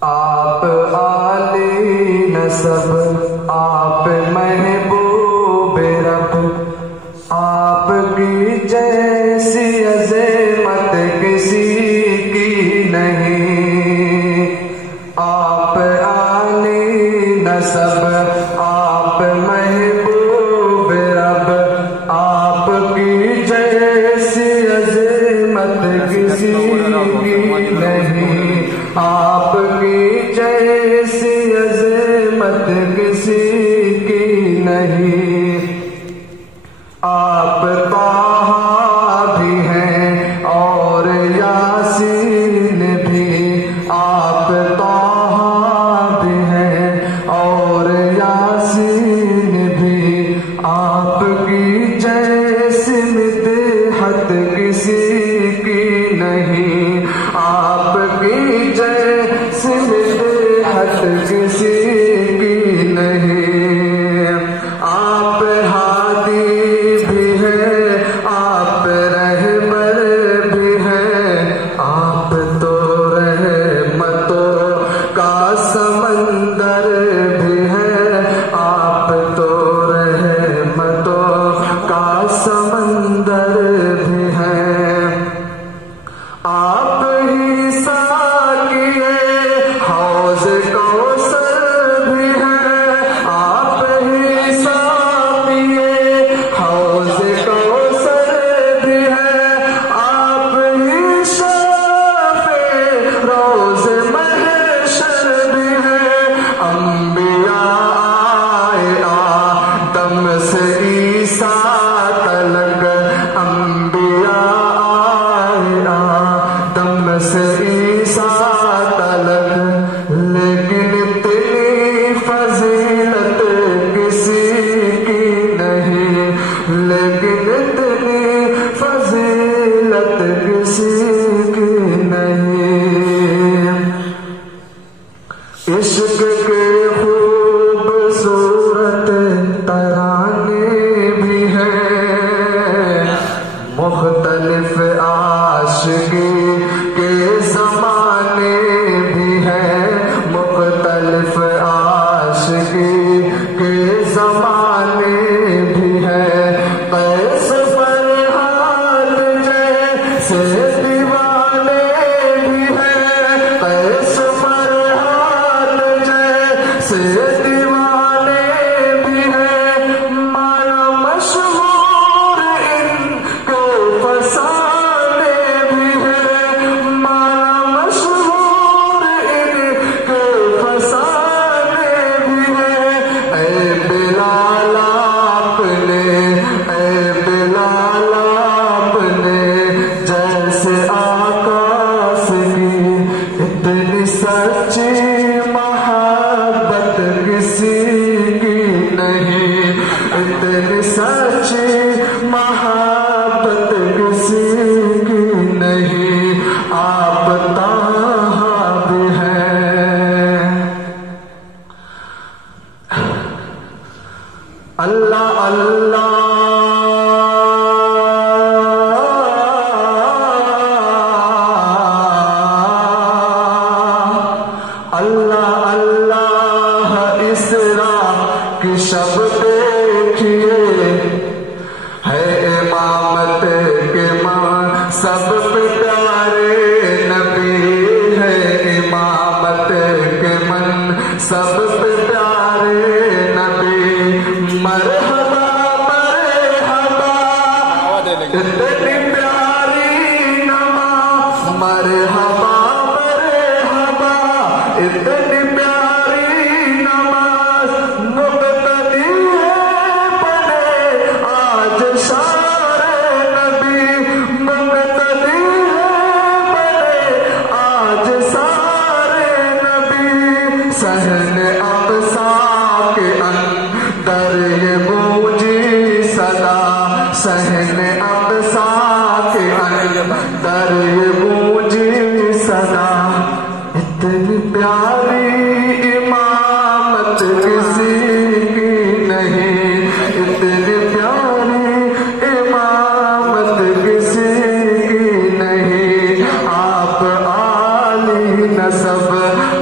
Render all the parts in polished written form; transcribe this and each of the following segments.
آپ عالی نسب، آپ محبوب رب، آپ کی جیسی عظمت کسی کی نہیں۔ آپ عالی نسب، آپ محبوب رب، آپ کی جیسی عظمت کسی کی نہیں۔ آپ کی جیسی عظمت کسی کی نہیں۔ آپ طٰہٰ بھی ہیں اور یاسین بھی، آپ طٰہٰ بھی ہیں اور یاسین بھی، آپ کی جیسی مدحت کسی کی نہیں۔ آپ کی جیسی مدحت کسی کی نہیں۔ آپ ہادی بھی ہیں، آپ رہبر بھی ہیں، آپ تو رحمتوں کا سمندر بھی ہیں، آپ تو رحمتوں کا سمندر بھی ہیں۔ آپ ہی ساقیِ حوض کوثر بھی ہیں، آپ ہی ساقیِ حوض کوثر بھی ہیں، آپ ہی شافعِ روز محشر بھی ہیں۔ انبیاء آئے آدم سے عیسیٰ تلک، انبیاء آئے آدم سے عیسیٰ تلک، لیکن اتنی فضیلت کسی کی نہیں، لیکن اتنی فضیلت کسی کی نہیں۔ عشق کے خوبصورت ترانے بھی ہیں، مختلف عاشقی کے زمانے بھی ہیں، مختلف عاشقی کے زمانے بھی ہیں۔ قیس فرحان جیسے دیوانے بھی ہیں، قیس فرحان جیسے دیوانے بھی ہیں، مانا مشہور ان کے فسانے بھی ہیں،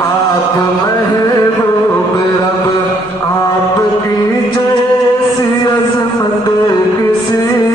آپ محبوب رب، آپ کی جیسی عظمت کسی